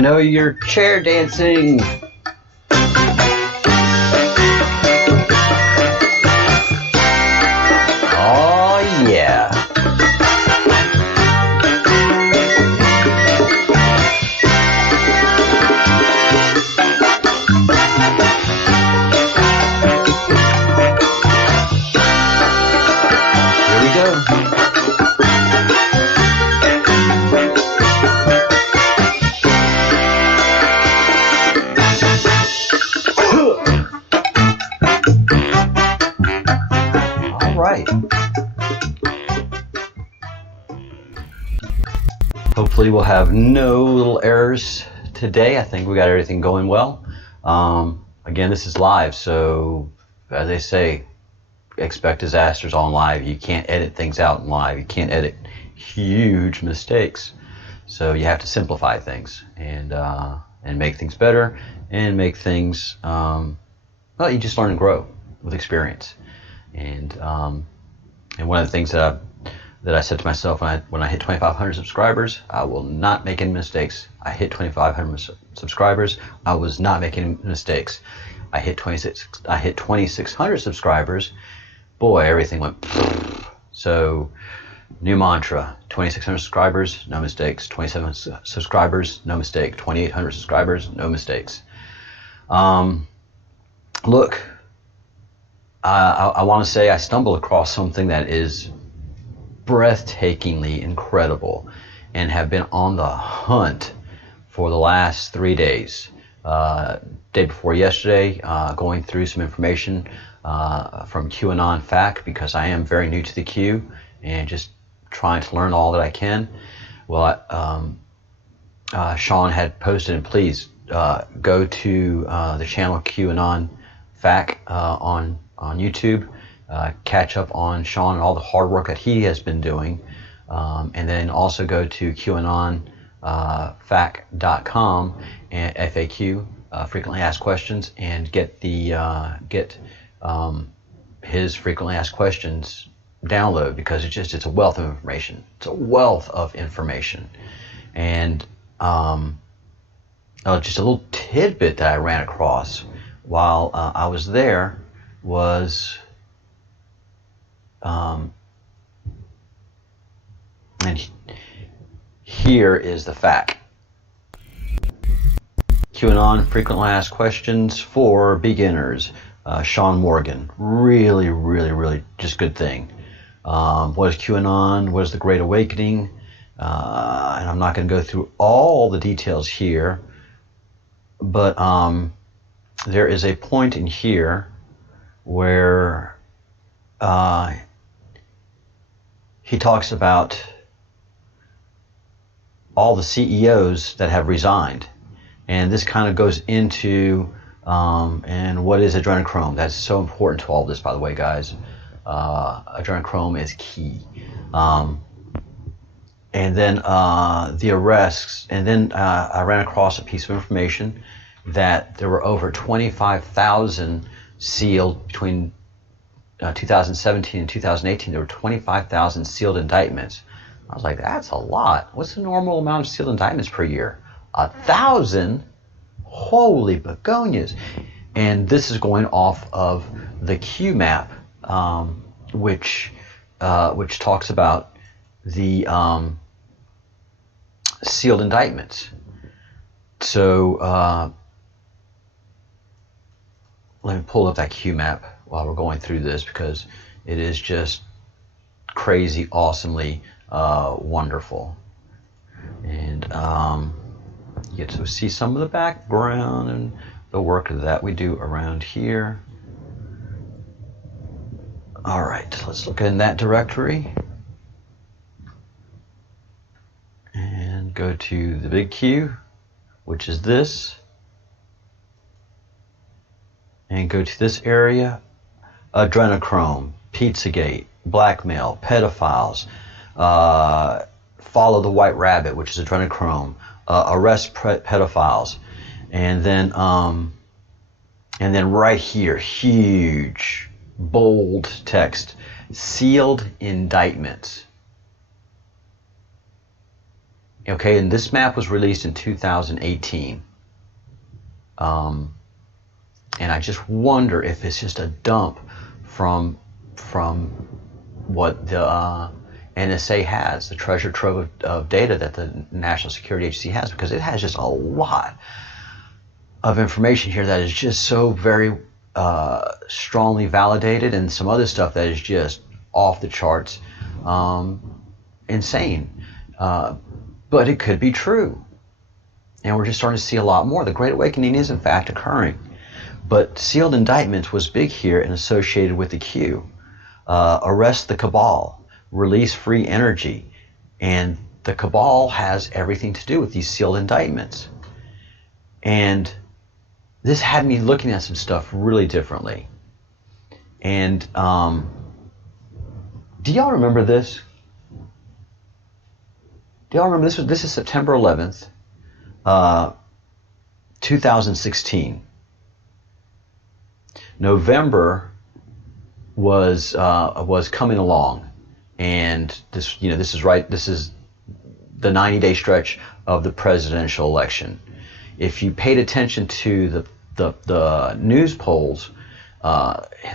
I know you're chair dancing. Oh yeah. Here we go. Right. Hopefully we'll have no little errors today. I think we got everything going well. Again, this is live, so as they say, expect disasters on live. You can't edit things out in live. You can't edit huge mistakes. So you have to simplify things and make things better and make things, well, you just learn and grow with experience. And one of the things that I said to myself when I hit 2,500 subscribers, I will not make any mistakes. I hit 2,500 subscribers, I was not making any mistakes. I hit 2,600 subscribers, boy, everything went. So, new mantra: 2,600 subscribers, no mistakes. 2,700 subscribers, no mistake. 2,800 subscribers, no mistakes. Look. I want to say I stumbled across something that is breathtakingly incredible and have been on the hunt for the last 3 days. Day before yesterday, going through some information from QAnon FAQ, because I am very new to the Q and just trying to learn all that I can. Well, Sean had posted, and please go to the channel QAnon FAQ on YouTube, catch up on Sean and all the hard work that he has been doing, and then also go to QAnonFAQ.com and FAQ, frequently asked questions, and get his frequently asked questions download, because it's a wealth of information. It's a wealth of information, and just a little tidbit that I ran across while I was there was, and here is the fact. QAnon frequently asked questions for beginners. Sean Morgan, really just good thing. What is QAnon? What is the Great Awakening? And I'm not going to go through all the details here, but there is a point in here where he talks about all the CEOs that have resigned, and this kind of goes into and what is adrenochrome. That's so important to all this, by the way, guys. Adrenochrome is key. And then the arrests, and then I ran across a piece of information that there were over 25,000 sealed between 2017 and 2018. There were 25,000 sealed indictments. I was like, that's a lot. What's the normal amount of sealed indictments per year? 1,000? Holy begonias. And this is going off of the Q map, which talks about the sealed indictments. So let me pull up that Q map while we're going through this, because it is just crazy, awesomely wonderful. And you get to see some of the background and the work that we do around here. All right, let's look in that directory and go to the big Q, which is this, and go to this area: adrenochrome, Pizzagate, blackmail, pedophiles, follow the white rabbit, which is adrenochrome, arrest pedophiles, and then right here, huge bold text: sealed indictments. Okay, and this map was released in 2018. And I just wonder if it's just a dump from what the NSA has, the treasure trove of data that the National Security Agency has, because it has just a lot of information here that is just so very strongly validated, and some other stuff that is just off the charts, insane. But it could be true. And we're just starting to see a lot more. The Great Awakening is in fact occurring. But Sealed Indictments was big here and associated with the Q. Arrest the cabal, release free energy. And the cabal has everything to do with these sealed indictments. And this had me looking at some stuff really differently. And do y'all remember this? Do y'all remember this? This is September 11th, 2016. November was coming along, and this is the 90-day stretch of the presidential election. If you paid attention to the news polls,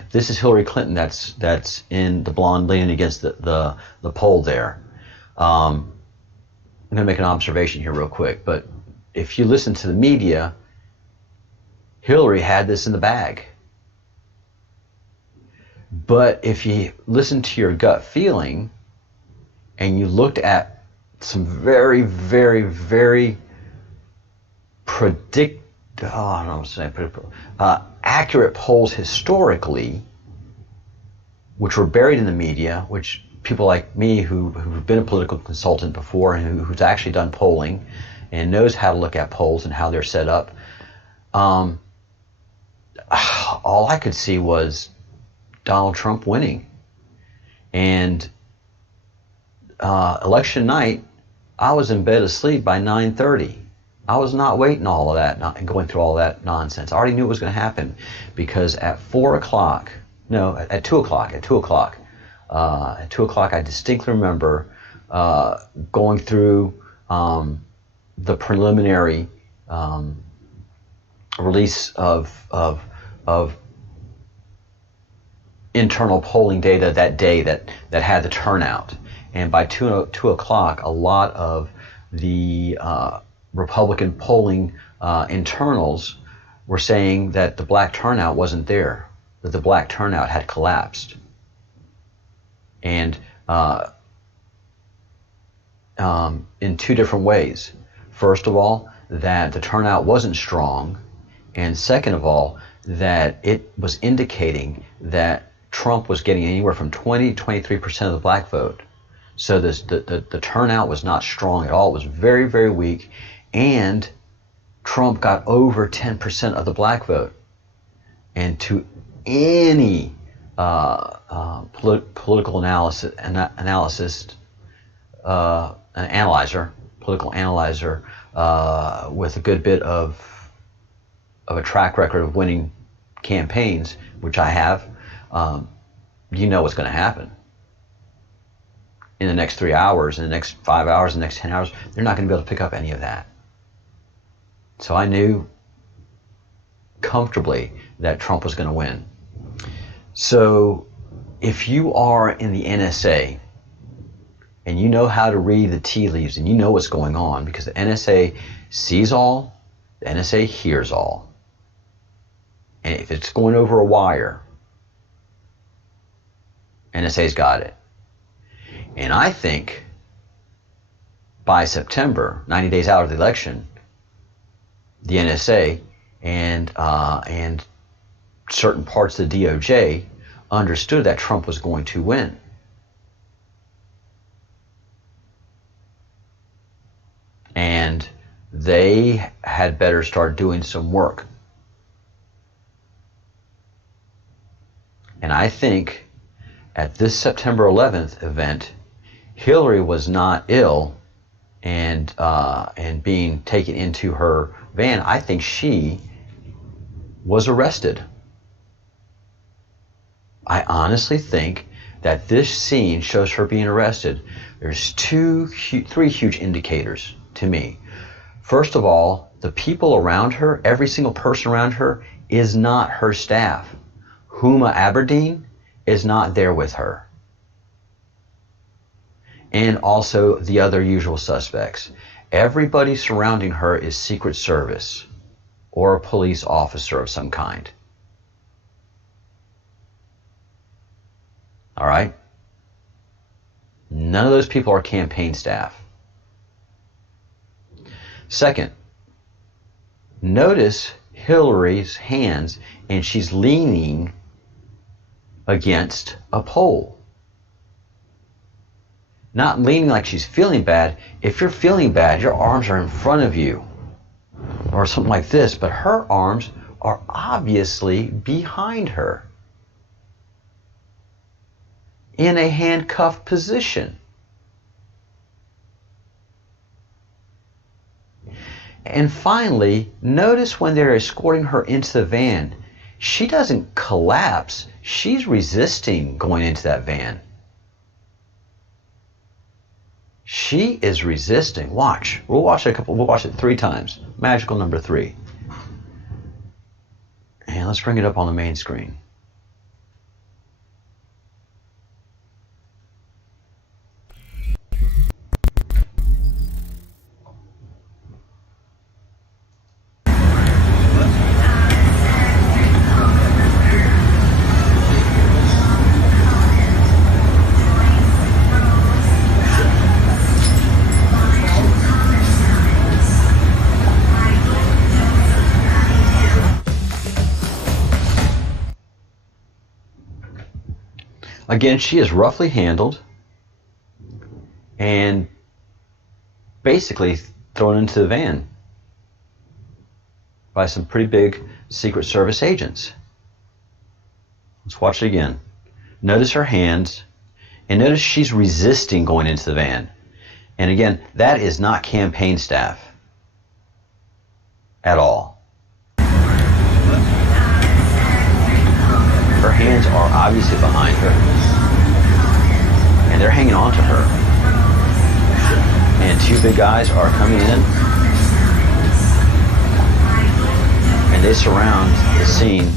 this is Hillary Clinton that's in the blonde leaning against the poll there. I'm going to make an observation here real quick, but if you listen to the media, Hillary had this in the bag. But if you listen to your gut feeling and you looked at some very, very, very accurate polls historically, which were buried in the media, which people like me who've been a political consultant before and who's actually done polling and knows how to look at polls and how they're set up, all I could see was Donald Trump winning. And election night, I was in bed asleep by 9:30. I was not waiting all of that and going through all that nonsense. I already knew it was going to happen, because at 2 o'clock, I distinctly remember going through the preliminary release of internal polling data that day that had the turnout. And by 2 o'clock, a lot of the Republican polling internals were saying that the black turnout wasn't there, that the black turnout had collapsed. And in two different ways. First of all, that the turnout wasn't strong, and second of all, that it was indicating that Trump was getting anywhere from 20 to 23% of the black vote. So the turnout was not strong at all. It was very, very weak, and Trump got over 10% of the black vote. And to any political analyzer, political analyzer with a good bit of a track record of winning campaigns, which I have, you know what's going to happen. In the next 3 hours, in the next 5 hours, in the next 10 hours, they're not going to be able to pick up any of that. So I knew comfortably that Trump was going to win. So if you are in the NSA and you know how to read the tea leaves and you know what's going on, because the NSA sees all, the NSA hears all. And if it's going over a wire, NSA's got it. And I think by September, 90 days out of the election, the NSA and certain parts of the DOJ understood that Trump was going to win. And they had better start doing some work. And I think at this September 11th event, Hillary was not ill and being taken into her van. I think she was arrested. I honestly think that this scene shows her being arrested. There's three huge indicators to me. First of all, the people around her, every single person around her, is not her staff. Huma Aberdeen is not there with her. And also the other usual suspects. Everybody surrounding her is Secret Service or a police officer of some kind. All right? None of those people are campaign staff. Second, notice Hillary's hands, and she's leaning against a pole. Not leaning like she's feeling bad. If you're feeling bad, your arms are in front of you or something like this, but her arms are obviously behind her in a handcuffed position. And finally, notice when they're escorting her into the van, she doesn't collapse. She's resisting going into that van. She is resisting. Watch. We'll watch it 3 times. Magical number 3. And let's bring it up on the main screen. Again, she is roughly handled and basically thrown into the van by some pretty big Secret Service agents. Let's watch it again. Notice her hands, and notice she's resisting going into the van. And again, that is not campaign staff at all. Her hands are obviously behind her, and they're hanging on to her. And 2 big guys are coming in, and they surround the scene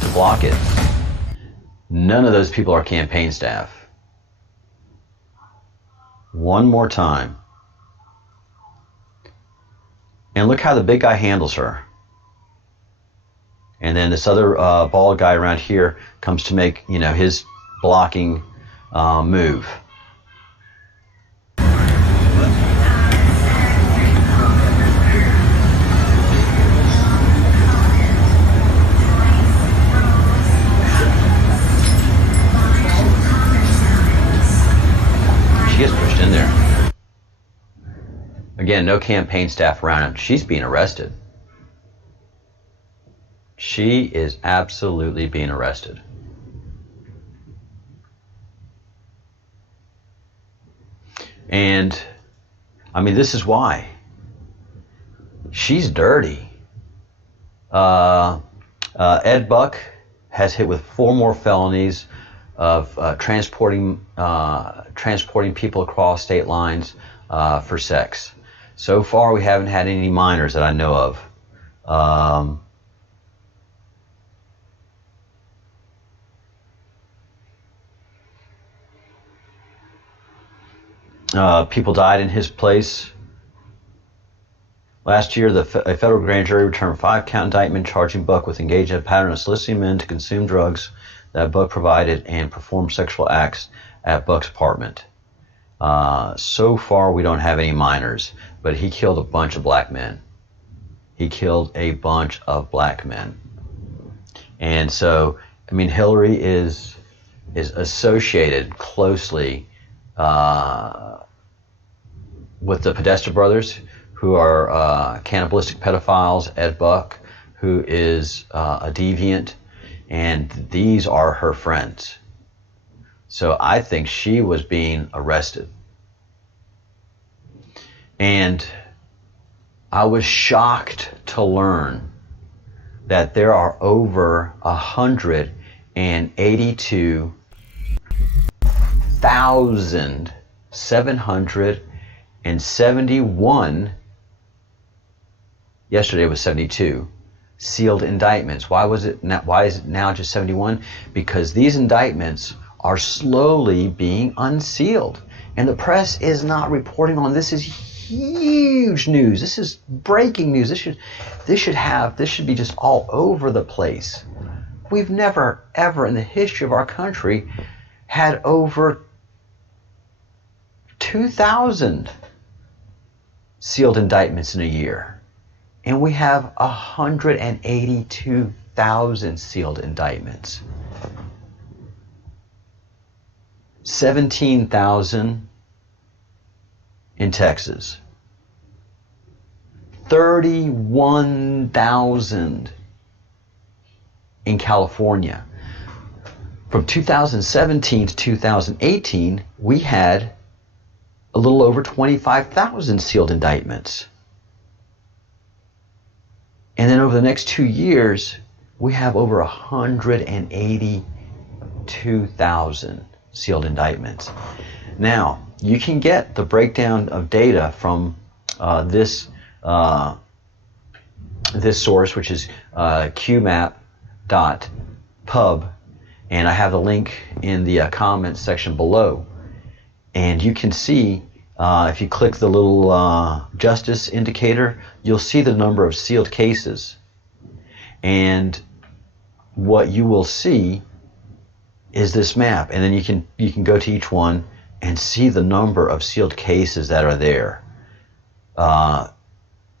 to block it. None of those people are campaign staff. One more time. And look how the big guy handles her. And then this other bald guy around here comes to make, his blocking move. She gets pushed in there. Again, no campaign staff around him. She's being arrested. She is absolutely being arrested. And, this is why. She's dirty. Ed Buck has hit with 4 more felonies of transporting people across state lines for sex. So far, we haven't had any minors that I know of. People died in his place. Last year, a federal grand jury returned a 5-count indictment charging Buck with engaging in a pattern of soliciting men to consume drugs that Buck provided and perform sexual acts at Buck's apartment. So far, we don't have any minors, but he killed a bunch of black men. He killed a bunch of black men. And so, Hillary is associated closely with the Podesta brothers, who are cannibalistic pedophiles, Ed Buck, who is a deviant, and these are her friends. So I think she was being arrested. And I was shocked to learn that there are over 182,783 and 71, yesterday was 72, sealed indictments. Why is it now just 71? Because these indictments are slowly being unsealed, and the press is not reporting on this. Is huge news. This is breaking news. This should be just all over the place. We've never ever in the history of our country had over 2,000 sealed indictments in a year, and we have 182,000 sealed indictments. 17,000 in Texas, 31,000 in California. From 2017 to 2018, we had a little over 25,000 sealed indictments. And then over the next 2 years, we have over 182,000 sealed indictments. Now, you can get the breakdown of data from this source, which is qmap.pub, and I have the link in the comments section below. And you can see, if you click the little justice indicator, you'll see the number of sealed cases. And what you will see is this map, and then you can go to each one and see the number of sealed cases that are there.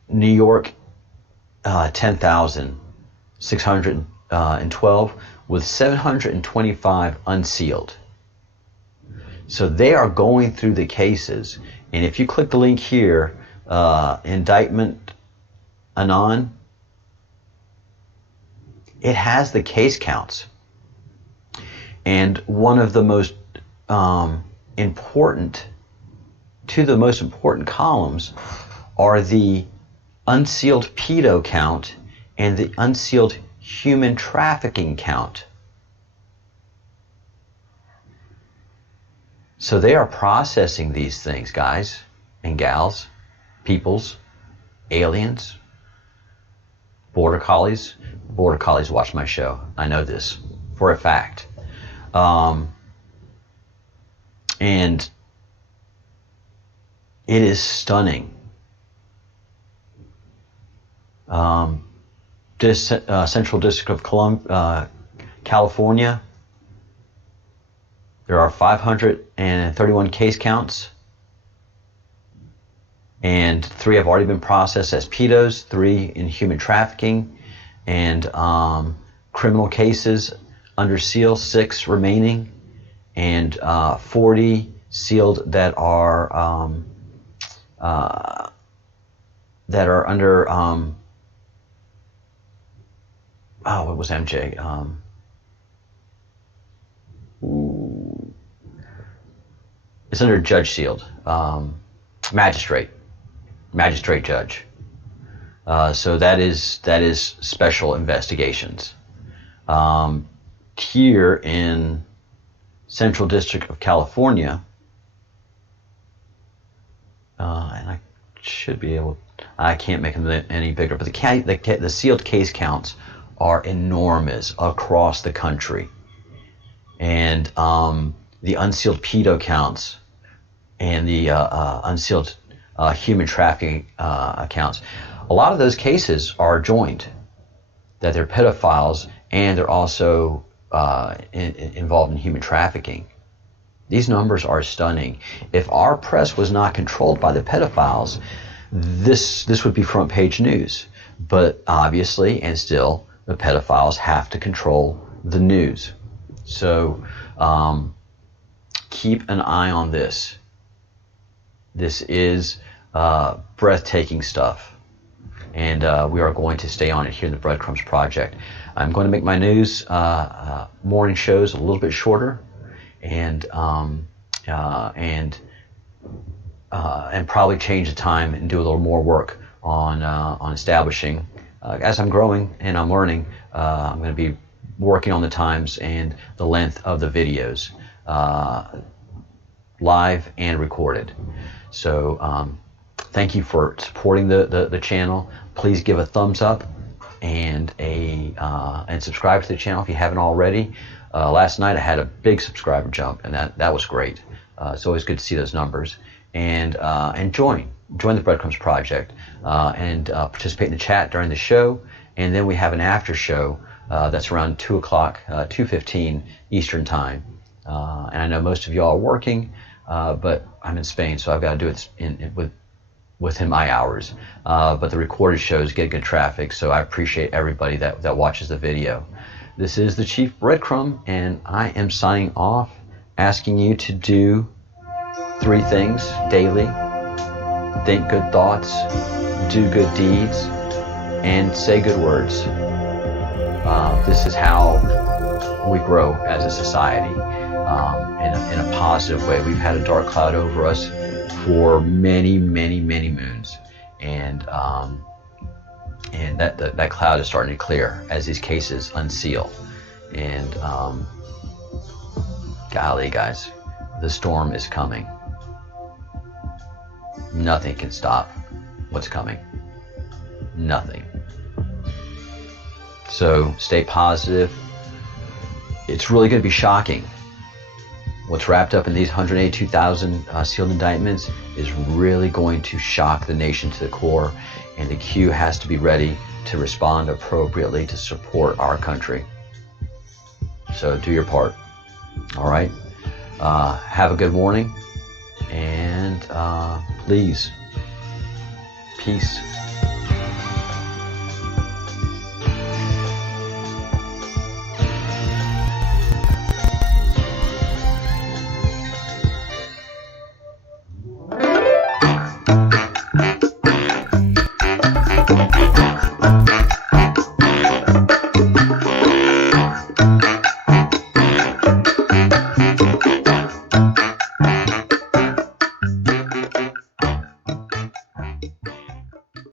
New York, 10,612 with 725 unsealed. So they are going through the cases, and if you click the link here, Indictment Anon, it has the case counts. And one of the most important columns are the unsealed pedo count and the unsealed human trafficking count. So they are processing these things, guys and gals, peoples, aliens, border collies. Border collies watch my show. I know this for a fact. And it is stunning. Central District of California, there are 531 case counts, and 3 have already been processed as pedos, 3 in human trafficking, and criminal cases under seal, 6 remaining, and 40 sealed that are under what was MJ? It's under judge sealed, magistrate judge. So that is special investigations. Here in Central District of California, and I should be able, I can't make them any bigger, but the sealed case counts are enormous across the country. And the unsealed pedo counts and the unsealed human trafficking accounts, a lot of those cases are joined, that they're pedophiles and they're also involved in human trafficking. These numbers are stunning. If our press was not controlled by the pedophiles, this would be front page news. But obviously, and still, the pedophiles have to control the news. So keep an eye on this. This is breathtaking stuff, and we are going to stay on it here in the Breadcrumbs Project. I'm going to make my news morning shows a little bit shorter, and probably change the time and do a little more work on establishing. As I'm growing and I'm learning, I'm going to be working on the times and the length of the videos. live and recorded. So thank you for supporting the channel. Please give a thumbs up and subscribe to the channel if you haven't already. Last night I had a big subscriber jump, and that was great. It's always good to see those numbers. And join the Breadcrumbs project and participate in the chat during the show. And then we have an after show that's around 2 o'clock, 2:15 Eastern time. And I know most of y'all are working, but I'm in Spain, so I've got to do it within my hours. But the recorded shows get good traffic, so I appreciate everybody that watches the video. This is the Chief Breadcrumb, and I am signing off, asking you to do 3 things daily: think good thoughts, do good deeds, and say good words. This is how we grow as a society in a positive way. We've had a dark cloud over us for many, many, many moons, and that cloud is starting to clear as these cases unseal. And golly, guys, the storm is coming. Nothing can stop what's coming. Nothing. So stay positive. It's really going to be shocking. What's wrapped up in these 182,000 sealed indictments is really going to shock the nation to the core, and the Q has to be ready to respond appropriately to support our country. So do your part. All right. Have a good morning, and please, peace.